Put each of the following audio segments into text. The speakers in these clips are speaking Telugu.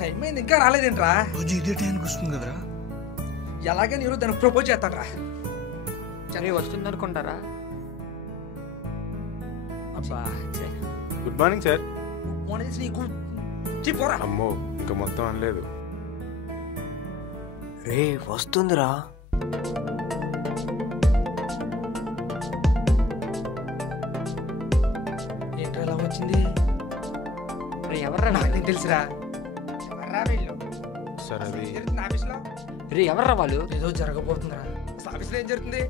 టైం అయింది ఇంకా రాలేదేంట్రా? రోజు ఇదే టైంకి వస్తుంది కదరా. ఎలాగని ఈరోజు దానికి ప్రపోజ్ చేస్తాడ్రా. వస్తుంది అనుకుంటారా? అబ్బా గుడ్ మార్నింగ్ సార్. నీకు చెప్పరా? అమ్మో ఇంకా మొత్తం అనలేదు. రే వస్తుందిరా. ఏంట్రా ఎలా వచ్చింది? ఎవర్రా? నాకేం తెలుసురా. ఎవర్రా వీళ్ళు? సార్ అది ఆఫీస్లో రే ఎవర్రా వాళ్ళు? ఏదో జరగబోతుందిరా. ఆఫీస్లో ఏం జరుగుతుంది?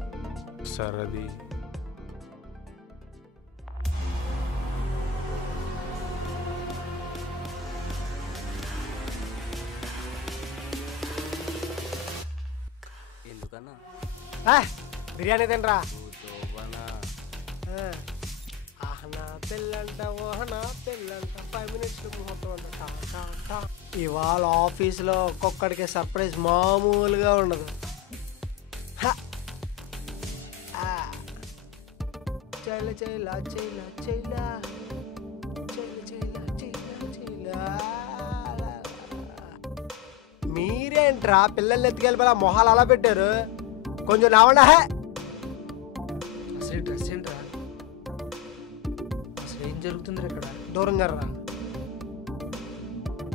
సార్ అది ఎందుకన్నా బిర్యానీ తినరా. ఇవాళ ఆఫీస్లో ఒక్కొక్కడికి సర్ప్రైజ్ మామూలుగా ఉండదు. చైలా చైలా చైలా చైలా చైలా చైలా చైలా చైలా. మీరేంట్రా పిల్లల్ని ఎత్తుకెళ్ళిపోయి మొహాలు అలా పెట్టారు? కొంచెం నవ్వండి. అసలు డ్రెస్ ఏంట్రా? అసలు ఏం జరుగుతుందిరా ఇక్కడ? దూరం జర్రా,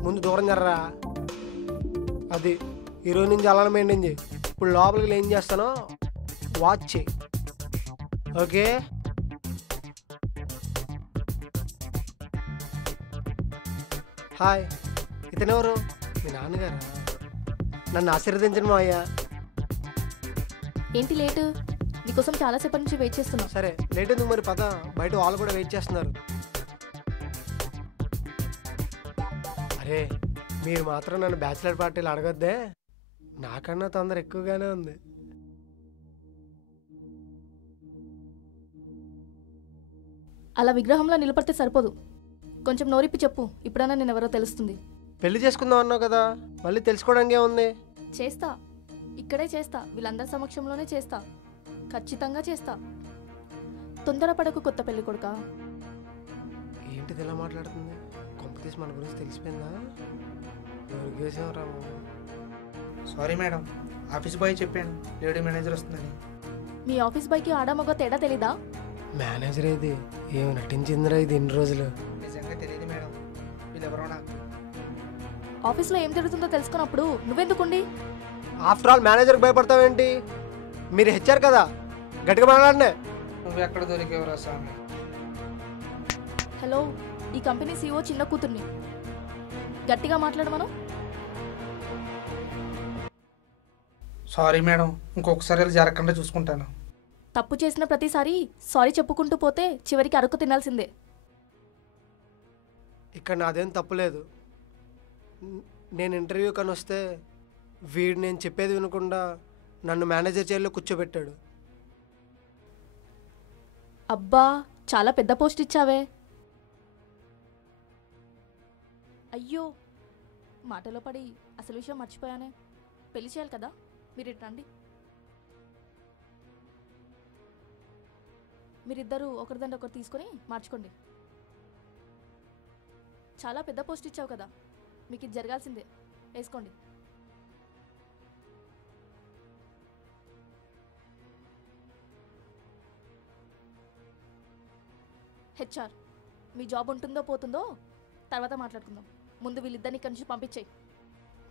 ముందు దూరం జర్రా. అది ఈరోజు నుంచి అలానే మెయింటైన్ చేయి. ఇప్పుడు లోపలికి ఏం చేస్తానో వాచ్ చేయి. ఓకే? హాయ్, ఇతనెవరు? మీ నాన్నగారా? నన్ను ఆశీర్వదించండి మా అయ్యా. ఏంటి లేటు? నీకోసం చాలాసేపటి నుంచి వెయిట్ చేస్తున్నా. సరే లేట్ ఎందుకు మరి, పద. బయట వాళ్ళు కూడా వెయిట్ చేస్తున్నారు. అరే మీరు మాత్రం నన్ను బ్యాచిలర్ పార్టీలు అడగొద్దే. నాకన్నా తొందర ఎక్కువగానే ఉంది. అలా విగ్రహంలో నిలబడితే సరిపోదు, కొంచెం నోరిప్పి చెప్పు. ఇప్పుడైనా నేను ఎవరో తెలుస్తుంది. పెళ్లి చేసుకుందాం అన్నావు కదా, మళ్ళీ తెలుసుకోవడానికి ఏముంది? చేస్తా, ఇక్కడే చేస్తా, వీళ్ళందరి సమక్షంలోనే చేస్తా, ఖచ్చితంగా చేస్తా. తొందరపడకు కొత్త పెళ్లి కొడుకా. ఏంటిది ఎలా మాట్లాడుతుంది? కొంపతీసి మన గురించి తెలిసిపోయిందా? రాము. సారీ మేడం, ఆఫీస్ బాయ్ చెప్పాను లేడీ మేనేజర్ వస్తుందని. మీ ఆఫీస్ బాయ్కి ఆడమగ తేడా తెలీదా? మేనేజర్ ఏది? ఏమి నటించిందిరా ఇది ఇన్ని రోజులు? నిజంగా తెలియదు మేడం, వీళ్ళెవరో నాకు. ఆఫీస్లో ఏం జరుగుతుందో తెలుసుకున్నప్పుడు నువ్వెందుకుండి? ఆఫ్టర్ ఆల్ మేనేజర్కి భయపడతావేంటి? మీరు హెచ్చారు కదా, గట్టిగా మాట్లాడినే. నువ్వు ఎక్కడ దొరికేవరా స్వామి? హలో, ఈ కంపెనీ CEO చిన్న కూతుర్ని. గట్టిగా మాట్లాడమను. సారీ మేడం, ఇంకొకసారి ఇలా జరగకుండా చూసుకుంటాను. తప్పు చేసిన ప్రతిసారి సారీ చెప్పుకుంటూ పోతే చివరికి అరకు తినాల్సిందే. ఇక్కడ నాదేం తప్పులేదు. నేను ఇంటర్వ్యూ కని వస్తే వీడు నేను చెప్పేది వినకుండా నన్ను మేనేజర్ చైర్లో కూర్చోబెట్టాడు. అబ్బా, చాలా పెద్ద పోస్ట్ ఇచ్చావే. అయ్యో, మాటలో పడి అసలు విషయం మర్చిపోయానే. పెళ్లి చేయాలి కదా, మీరు ఇటు రండి. మీరిద్దరూ ఒకరిదండి ఒకరు తీసుకొని మార్చుకోండి. చాలా పెద్ద పోస్ట్ ఇచ్చావు కదా, మీకు ఇది జరగాల్సిందే. వేసుకోండి. హెచ్ఆర్, మీ జాబ్ ఉంటుందో పోతుందో తర్వాత మాట్లాడుకుందాం. ముందు వీళ్ళిద్దరిని ఇక్కడి నుంచి పంపించేయి.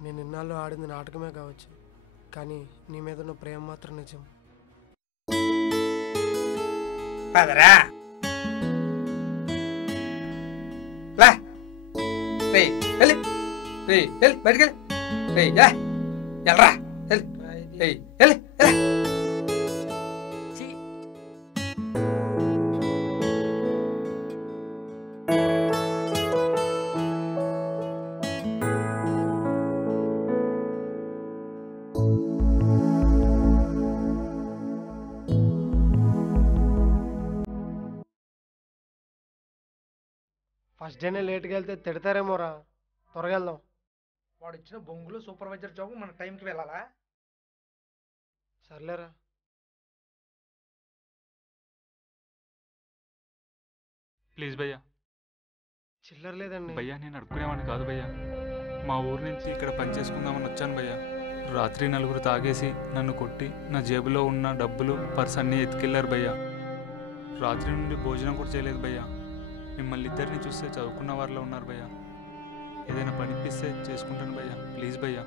నేను ఇన్నాళ్ళు ఆడింది నాటకమే కావచ్చు, కానీ నీ మీద ఉన్న ప్రేమ మాత్రం నిజం. పదరా బయటకెళ్ళి ఎల్రా వెళ్ళి. ఫస్ట్ డేనే లేట్గా వెళ్తే తిడతారేమోరా, త్వరగా వెళ్దాం. వాడు ఇచ్చిన బొంగులు సూపర్వైజర్ జాబ్ మన టైంకి వెళ్ళాలా? సర్లేరా. ప్లీజ్ భయ్యా. చిల్లర లేదండి భయ్యా, నేను అడుక్కునేవాడిని కాదు భయ్యా. మా ఊరు నుంచి ఇక్కడ పని చేసుకుందామని వచ్చాను భయ్యా. రాత్రి నలుగురు తాగేసి నన్ను కొట్టి నా జేబులో ఉన్న డబ్బులు పర్స్ అన్నీ ఎత్తుకెళ్ళారు భయ్యా. రాత్రి నుండి భోజనం కూడా చేయలేదు భయ్యా. మిమ్మల్ని ఇద్దరిని చూస్తే చదువుకున్న వారిలో ఉన్నారు భయ్యా. ఏదైనా పని ఇప్పిస్తే చేసుకుంటాను భయ్యా. ప్లీజ్ భయ్యా.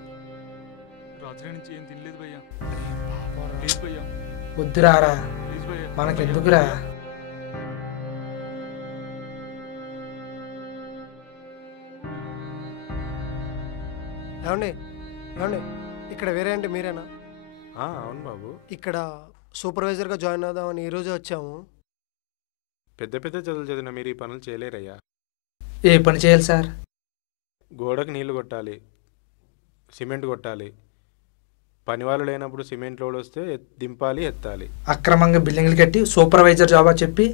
రాత్రి నుంచి ఏం తినలేదు భయ్యా. ప్లీజ్ భయ్యా. వద్దురారా, ప్లీజ్ భయ్యా. మనకెందుకురా? ఏమండి ఏమండి, ఇక్కడ వేరే అంటే మీరేనా? అవును బాబు. ఇక్కడ సూపర్వైజర్గా జాయిన్ అవుదామని ఈరోజే వచ్చాము. పెద్ద పెద్ద చదువులు చదివిన మీరు ఈ పనులు చేయలేరయ్యా. ఏ పని చేయాలి సార్? గోడకు నీళ్లు కొట్టాలి, సిమెంట్ కొట్టాలి. పని వాళ్ళు లేనప్పుడు సిమెంట్ లోడ్ వస్తే దింపాలి, ఎత్తాలి. అక్రమంగా బిల్డింగ్లు కట్టి సూపర్వైజర్ జాబా చెప్పి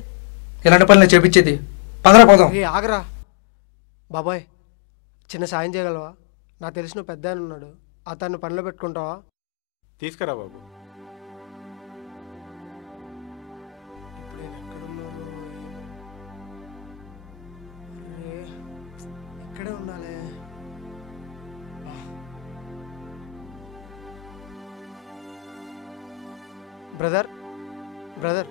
ఇలాంటి పనులు చేపించేది. పదరా పోదాం. ఏ ఆగరా బాబాయ్, చిన్న సాయం చేయగలవా? నాకు తెలిసిన పెద్ద ఆయన ఉన్నాడు, అతన్ని పనిలో పెట్టుకుంటావా? తీసుకురా బాబు. ఇప్పుడు నేను ఎక్కడున్నాను? అరే, ఇక్కడే ఉండాలి. బ్రదర్ బ్రదర్,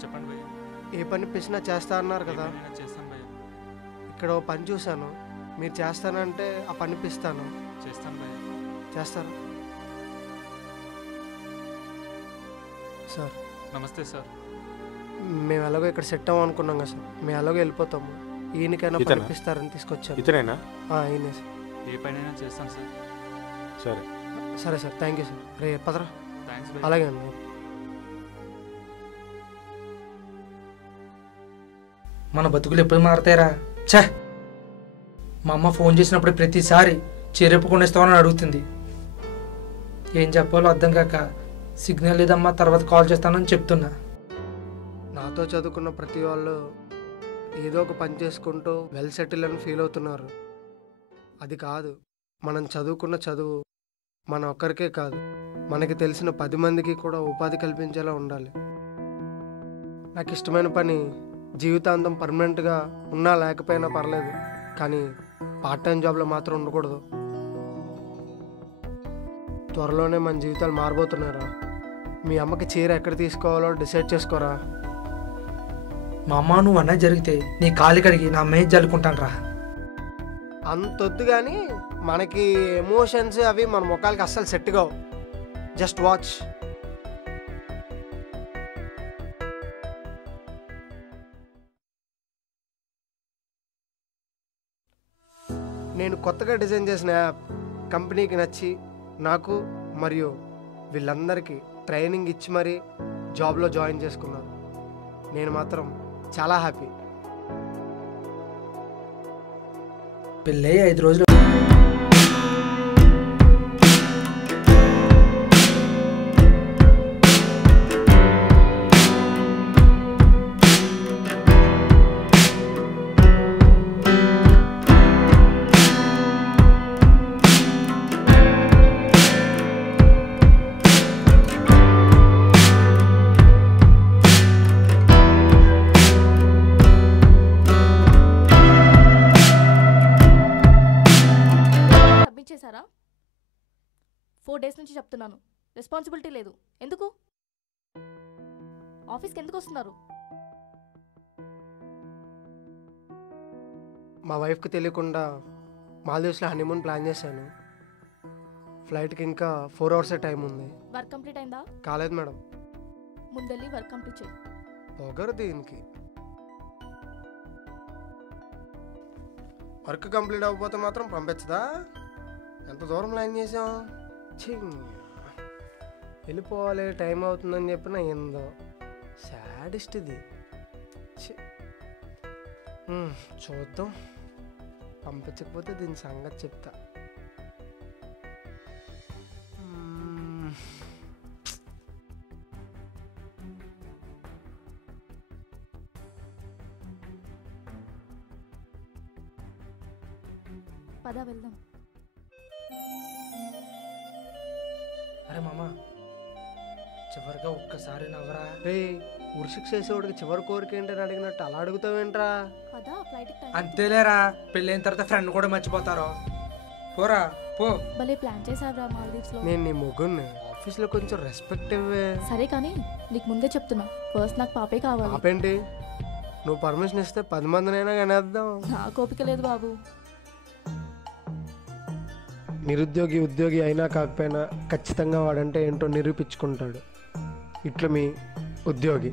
చెప్పండి భయ్యా. ఏ పని పిసినా చేస్తా అన్నారు కదా. నేను చేస్తాను భయ్యా. ఇక్కడ ఓ పని చూశాను, మీరు చేస్తానంటే ఆ పని పిస్తాను. చేస్తాను భయ్యా. చేస్తారు సార్. నమస్తే సార్. మేము ఎలాగో ఇక్కడ సెట్ అవ్వం అనుకున్నాం కదా సార్. మేము ఎలాగో వెళ్ళిపోతాము. ఈయనకైనా ఇతనా? పనిపిస్తారని తీసుకొచ్చాను. ఇతనేనా? ఈయనే సార్. ఏ పనైనా చేస్తాను సార్. సరే సరే sir, thank you sir. Ray Padara. Thanks భయ్యా. అలాగే అండి. మన బతుకులు ఎప్పుడు మారతాయిరా? ఛే, మా అమ్మ ఫోన్ చేసినప్పుడు ప్రతిసారి చేరేపుకుండా ఇస్తామని అడుగుతుంది. ఏం చెప్పాలో అర్థం కాక సిగ్నల్ లేదమ్మా తర్వాత కాల్ చేస్తానని చెప్తున్నా. నాతో చదువుకున్న ప్రతి వాళ్ళు ఏదో ఒక పని చేసుకుంటూ వెల్ సెటిల్ అని ఫీల్ అవుతున్నారు. అది కాదు, మనం చదువుకున్న చదువు మన ఒక్కరికే కాదు, మనకి తెలిసిన 10 మందికి కూడా ఉపాధి కల్పించేలా ఉండాలి. నాకు ఇష్టమైన పని జీవితాంతం పర్మనెంట్గా ఉన్నా లేకపోయినా పర్లేదు, కానీ పార్ట్ టైం జాబ్లో మాత్రం ఉండకూడదు. త్వరలోనే మన జీవితాలు మారబోతున్నారా. మీ అమ్మకి చీర ఎక్కడ తీసుకోవాలో డిసైడ్ చేసుకోరా. మా అమ్మ నువ్వు అన్నా జరిగితే నీ కాలి కడిగి నా మేజ్ జల్లుకుంటాను రా. అంతొద్దు కానీ మనకి ఎమోషన్స్ అవి మన ముఖాలకి అస్సలు సెట్ కావు. Just watch. నేను కొత్తగా డిజైన్ చేసిన యాప్ కంపెనీకి నచ్చి నాకు మరియు వీళ్ళందరికీ ట్రైనింగ్ ఇచ్చి మరీ జాబ్లో జాయిన్ చేసుకున్నాను. నేను మాత్రం చాలా హ్యాపీ. పెళ్ళి 5 రోజులు చేశారా? 4 days నుంచి చెప్తున్నాను, రెస్పాన్సిబిలిటీ లేదు. ఎందుకు ఆఫీస్కి ఎందుకు వస్తున్నారు? మా వైఫ్కి తెలియకుండా మాల్దీవ్స్లో హనీమూన్ ప్లాన్ చేశాను. ఫ్లైట్కి ఇంకా 4 hours టైం ఉంది. వర్క్ కంప్లీట్ అయిందా? కాలేదు మేడం. ముందెళ్ళి వర్క్ కంప్లీట్ చేయి. పొగరు దీనికి. వర్క్ కంప్లీట్ అవ్వకపోతే మాత్రం పంపించదా? ఎంత దూరం ప్లాన్ చేసాం. వెళ్ళిపోవాలి, టైం అవుతుందని చెప్పిన ఏందో సాడిస్ట్ ఇది. చూద్దాం, పంపించకపోతే దీని సంగతి చెప్తా. పద వెళ్దాం. అరే మామ, చివరిగా ఒక్కసారి నవ్వరా. రే ఉరిశిక్ష చేసేవాడికి చివరి కోరిక ఏంటని అడిగినట్టు అలా అడుగుతావేంట్రా? పదా ఫ్లైట్కి టైం అంతేలేరా, పెళ్ళైన తర్వాత ఫ్రెండ్ కూడా మర్చిపోతారు. పోరా పో. భలే ప్లాన్ చేసావురా మాల్దీవ్స్లో. నేను నీ ముగ్గురిని ఆఫీస్లో కొంచెం రెస్పెక్ట్ ఇవ్వే. సరే కానీ నీకు ముందే చెప్తున్నా, ఫస్ట్ నాకు పాపే కావాలి. ఆపేంటి? నువ్వు పర్మిషన్ ఇస్తే 10 మందినైనా కనేద్దాం. నాకు ఓపిక లేదు బాబు. నిరుద్యోగి ఉద్యోగి అయినా కాకపోయినా ఖచ్చితంగా వాడంటే ఏంటో నిరూపించుకుంటాడు. ఇట్లా మీ ఉద్యోగి.